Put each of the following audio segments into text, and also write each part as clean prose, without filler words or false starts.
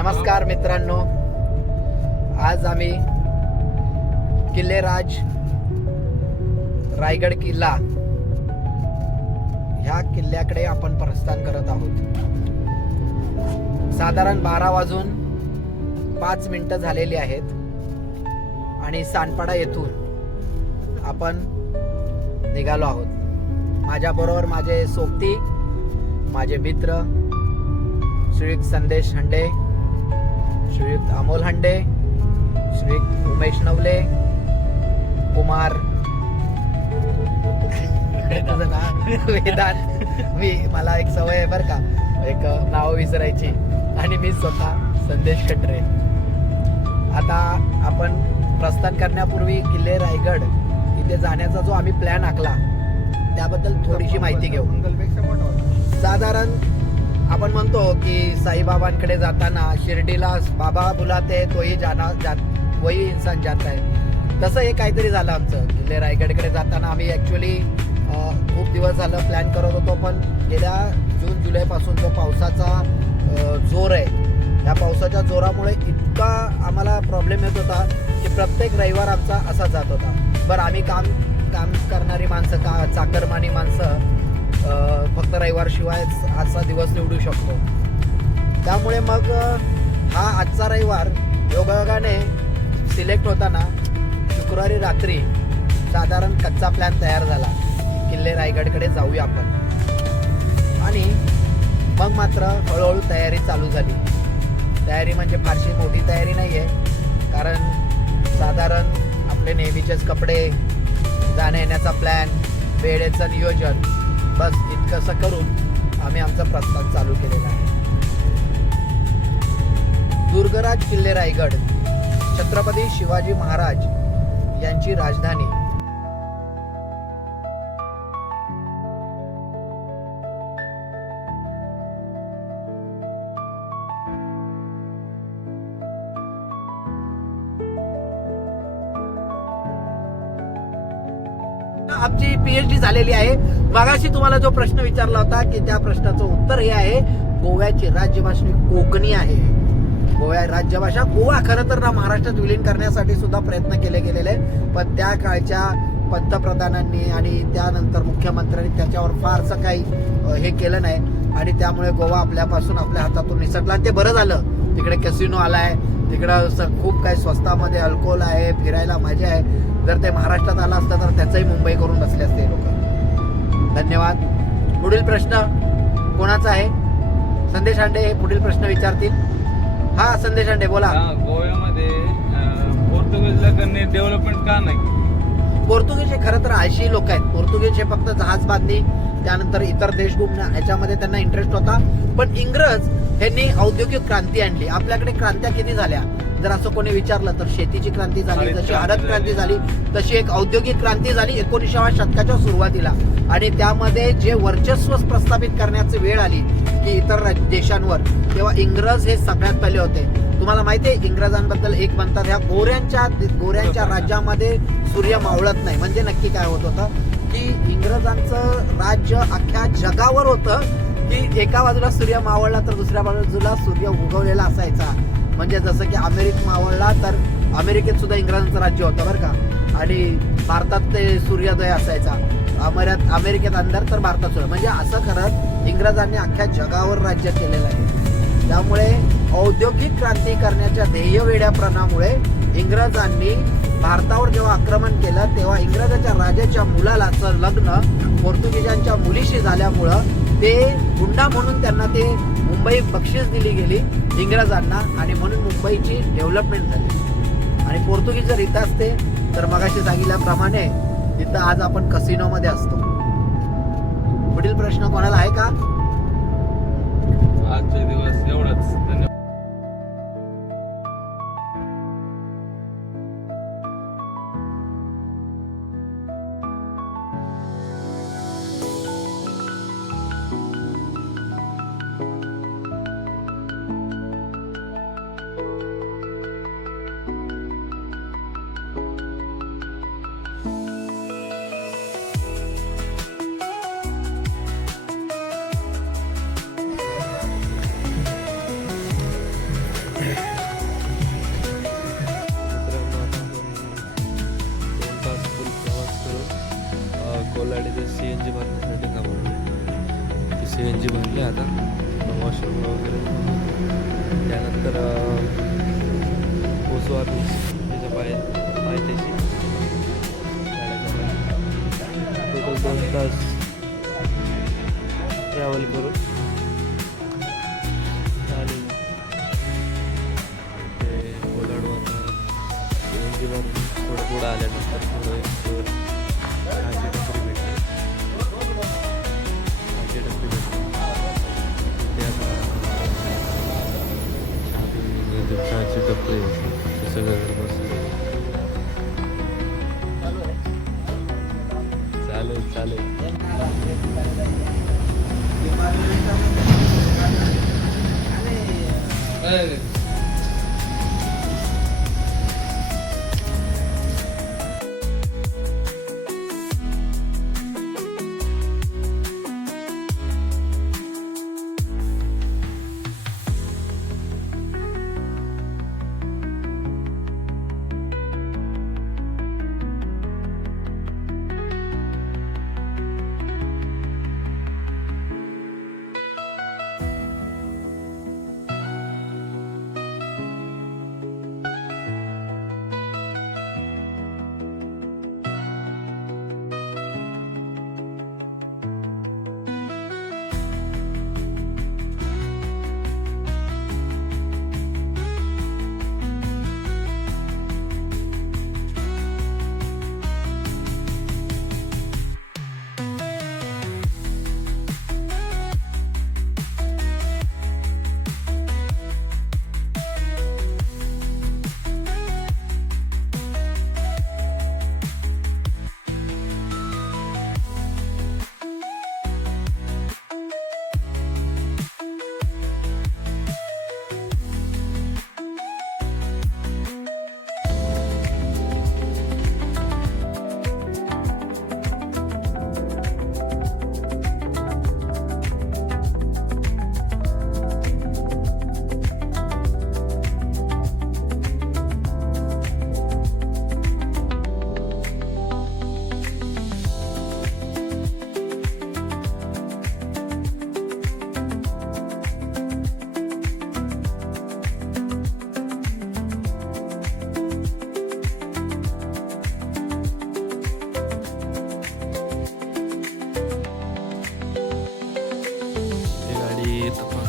नमस्कार मित्रांनो, आज आम्ही किल्लेराज रायगड किल्ला ह्या किल्ल्याकडे आपण प्रस्थान करत आहोत. साधारण 12:05 झालेली आहेत आणि सानपाडा येथून आपण निघालो आहोत. माझ्याबरोबर माझे सोबती, माझे मित्र श्रीयुक्त संदेश हंडे, श्रीयुक्त अमोल हंडे, श्रीयुक्त उमेश नवले, कुमार वेदांत. मला एक सवय आहे बरं का, एक नाव विसरायची, आणि मी स्वतः संदेश कटरे. आता आपण प्रस्थान करण्यापूर्वी किल्ले रायगड इथे जाण्याचा जो आम्ही प्लॅन आखला त्याबद्दल थोडीशी माहिती घेऊ. साधारण आपण म्हणतो की साईबाबांकडे जाताना शिर्डीला बाबा बुलाते तोही वही इंसान जाता है, तसं हे काहीतरी झालं आमचं. किल्ले रायगडकडे जाताना आम्ही ॲक्च्युली खूप दिवस झालं प्लॅन करत होतो, पण गेल्या जून जुलैपासून जो पावसाचा जोर आहे, या पावसाच्या जोरामुळे इतका आम्हाला प्रॉब्लेम येत होता की प्रत्येक रविवार आमचा असा जात होता. बरं, आम्ही काम करणारी माणसं, चाकरमानी माणसं फक्त रविवार शिवाय आजचा दिवस निवडू शकतो. त्यामुळे मग हा आजचा रविवार योगायोगाने सिलेक्ट होताना शुक्रवारी रात्री साधारण कच्चा प्लॅन तयार झाला, किल्ले रायगडकडे जाऊया आपण. आणि मग मात्र हळूहळू तयारी चालू झाली. तयारी म्हणजे फारशी मोठी तयारी नाही आहे, कारण साधारण आपले नेहमीचेच कपडे, जाण्या येण्याचा प्लॅन, वेळेचं नियोजन, बस इतकंसं करून आम्ही आमचा प्रस्थान चालू केलेला आहे. दुर्गराज किल्ले रायगड छत्रपती शिवाजी महाराज यांची राजधानी. आमची PhD झालेली आहे. मगाशी तुम्हाला जो प्रश्न विचारला होता की त्या प्रश्नाचं उत्तर हे आहे, गोव्याची राज्यभाषा कोकणी आहे. गोवा राज्यभाषा, गोवा खरं तर ना महाराष्ट्रात विलीन करण्यासाठी सुद्धा प्रयत्न केले गेलेले, पण त्या काळच्या पंतप्रधानांनी आणि त्यानंतर मुख्यमंत्र्यांनी त्याच्यावर फारसं काही हे केलं नाही, आणि त्यामुळे गोवा आपल्यापासून आपल्या हातातून निसटला. ते बरं झालं, तिकडे कॅसिनो आलाय, तिकडं खूप काही स्वस्तामध्ये अल्कोहोल आहे, फिरायला मजा आहे. जर ते महाराष्ट्रात आलं असतं तर त्याचंही मुंबई करून बसले असते लोक. धन्यवाद. पुढील प्रश्न कोणाचा आहे? संदेश हांडे हे पुढील प्रश्न विचारतील. हा, संदेश हांडे बोला. गोव्यामध्ये पोर्तुगीज लोकांनी डेव्हलपमेंट का नाही? पोर्तुगीज हे खरं तर आळशी लोक आहेत. पोर्तुगीज हे फक्त जहाज बांधणी, त्यानंतर इतर देश घुमणं ह्याच्यामध्ये त्यांना इंटरेस्ट होता. पण इंग्रज यांनी औद्योगिक क्रांती आणली. आपल्याकडे क्रांत्या किती झाल्या जर असं कोणी विचारलं तर शेतीची क्रांती झाली, जशी हरित क्रांती झाली तशी एक औद्योगिक क्रांती झाली 19व्या शतकाच्या सुरुवातीला. आणि त्यामध्ये जे वर्चस्व प्रस्थापित करण्याची वेळ आली की इतर देशांवर, तेव्हा इंग्रज हे सगळ्यात पहिले होते. तुम्हाला माहिती आहे इंग्रजांबद्दल एक म्हणतात, ह्या गोऱ्यांच्या राज्यामध्ये सूर्य मावळत नाही. म्हणजे नक्की काय होत होतं की इंग्रजांचं राज्य अख्ख्या जगावर होतं की एका बाजूला सूर्य मावळला तर दुसऱ्या बाजूला सूर्य उगवलेला असायचा. म्हणजे जसं की अमेरिकेत मावळला तर अमेरिकेत सुद्धा इंग्रजांचं राज्य होतं बरं का, आणि भारतात ते सूर्योदय असायचा. अमेरिकेत अंधार तर भारतात सुद्धा. म्हणजे असं करत इंग्रजांनी अख्ख्या जगावर राज्य केलेलं आहे. त्यामुळे औद्योगिक क्रांती करण्याच्या ध्येयवेड्यापणामुळे इंग्रजांनी भारतावर जेव्हा आक्रमण केलं तेव्हा इंग्रजाच्या राजाच्या मुलाचं लग्न पोर्तुगीजांच्या मुलीशी झाल्यामुळं ते हुंडा म्हणून त्यांना ते मुंबई बक्षीस दिली गेली इंग्रजांना, आणि म्हणून मुंबईची डेव्हलपमेंट झाली. आणि पोर्तुगीज जर इथं असते तर मगाशी सांगितल्याप्रमाणे इथं आज आपण कसिनोमध्ये असतो. पुढील प्रश्न कोणाला आहे का? आजचे दिवस एवढंच. धन्यवाद. भाजी भरली आता वॉशरूम वगैरे. त्यानंतर पोचू आम्ही त्याच्या पायथ्याशी. टोटल 2 तास ट्रॅव्हल करून चालेल. ते कोलाडवरनं थोडं पुढं आल्यानंतर थोडं एक चहाची टपरी भेटली. ते आता चहाची टपरी सगळं बसलं. चालेल.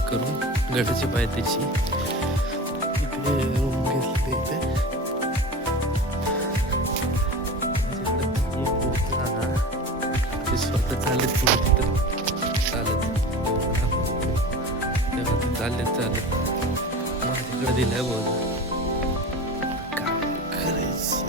करून गटाची पायथ्याशी इकडे रूम घेतली. इथे ते स्वतः चालत पुढे तिथं चालत माझ्याकडे दिलाय बोल. काय करायचं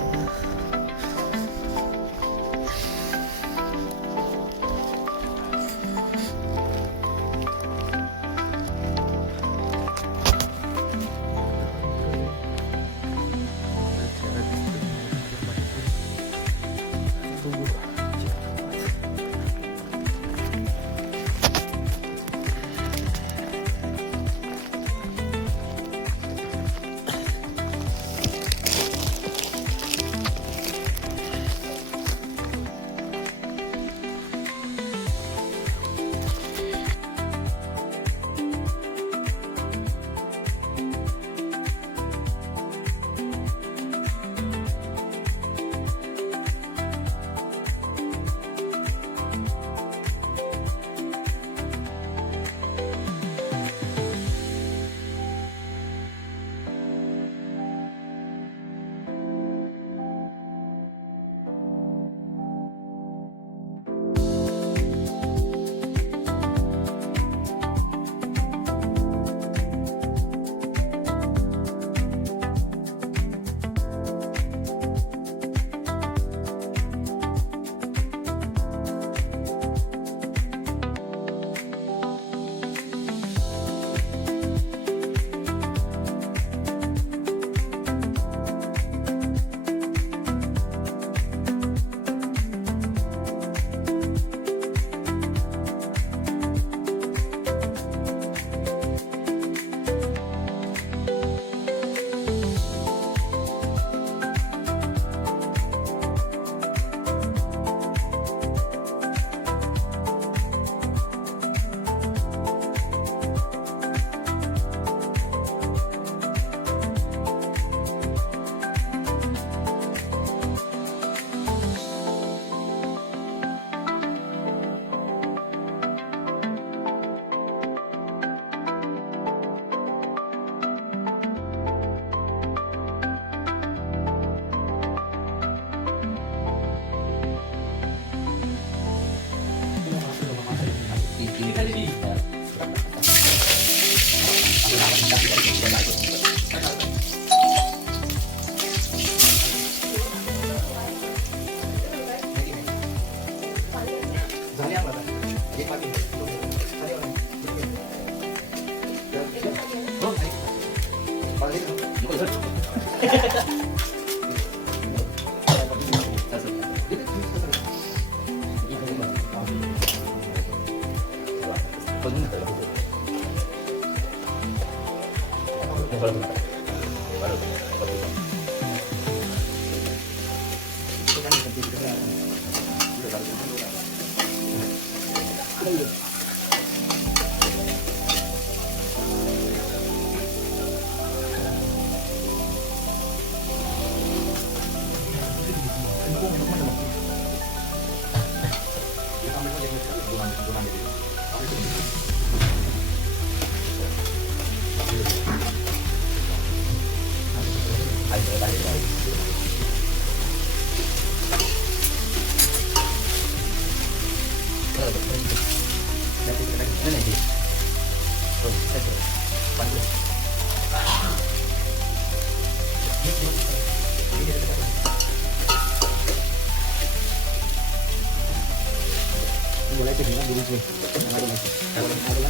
बोलायचं नाही ना गुरुजी बोलायचं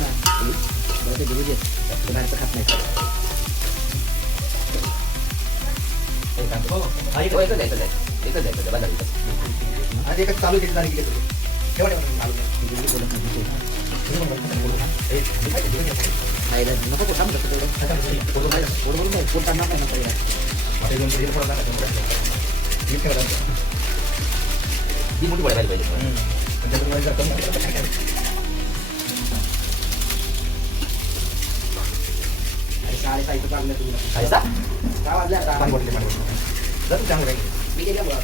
ना बोलायचं गुरुजी बाहेरचं खात नाही आज एकच चालू केली झाली गेली केवढ्या बोलत नाही नको पोटा पोटा नाही ही मोठी वाढायला पाहिजे साडेसहा इथं काढलं तुम्ही साडेसहा काय वाजल्या आता मी गेल्या बोला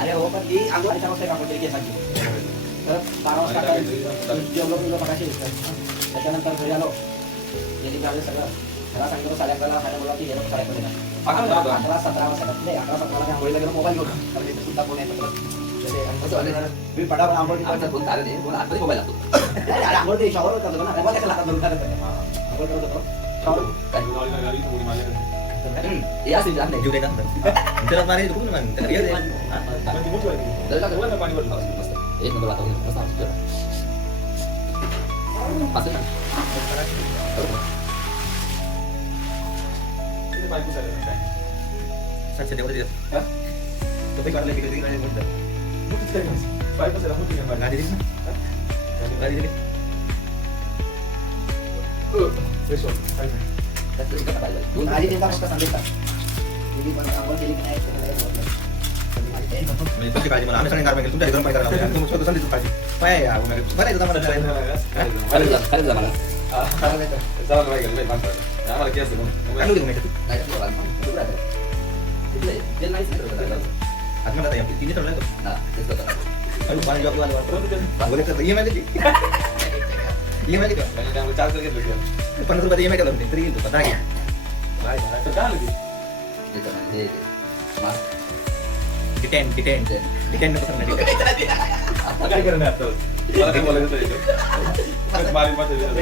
अरे हो पण ती आंघोळ तर 12 वाजता त्याच्यानंतर घरी आलो गेली सगळं घरा सांगितलं 11:30 खायला बोला की 11:17 वाजता नाही 11-17 आंघोळीला गेलो मोबाईल घेऊन सुद्धा फोन येतो मी पटापट आंघोळ आंघोळ ते शॉवर करतो ना मोबाईल त्याच्या हातात धरून आंघोळ करत होतो या सिंह नाही जीव देता त्याला मारे दुखून मान त्याला ये त्याला करवा पाणी भरलं मस्त एक नंबर वातावरण मस्त असतं पास ना ते पाणी पुसायला काय सच्चे देवळे देत तो ते काढले की कधी नाही म्हणतात मुठीच काय पाणी पुसायला मुठी नाही गाडी दिली ना गाडी दिली फ्रेश होतं काय त्याचं काय पाहिजे दोन गाडी देता फक्त सांगितलं तुम्ही पण आंघोळ केली की नाही म्हणजे तुमची काळजी मला आम्ही सांगणार पाहिजे तुमच्या घरून पाहिजे करायला तुम्ही स्वतः सांगितलं पाहिजे काय आहे बरं आहे तुला मला करायचं खरंच मला जाऊ पाहिजे नाही मानतो आम्हाला की असं म्हणून काय नाही ते नाही आज मला आता तिने ठरवलं हां तेच होतं आणि पाणी जॉब वाला बोले तर ईएमआय देते ईएमआय देते त्यामुळे चार्ज घेतलं की 15 रुपये ईएमआय केलं तरी येईल तो पता घ्या काय तर काय आलं की डिटेन पसंत नाही आता काय करणार आता मला काय बोलायचं होतं इथं? बारीक बारीक डिटेन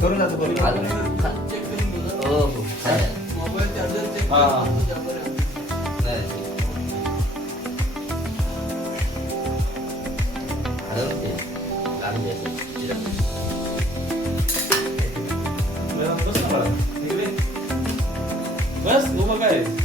करून जातो करून हो हो बस उभं काय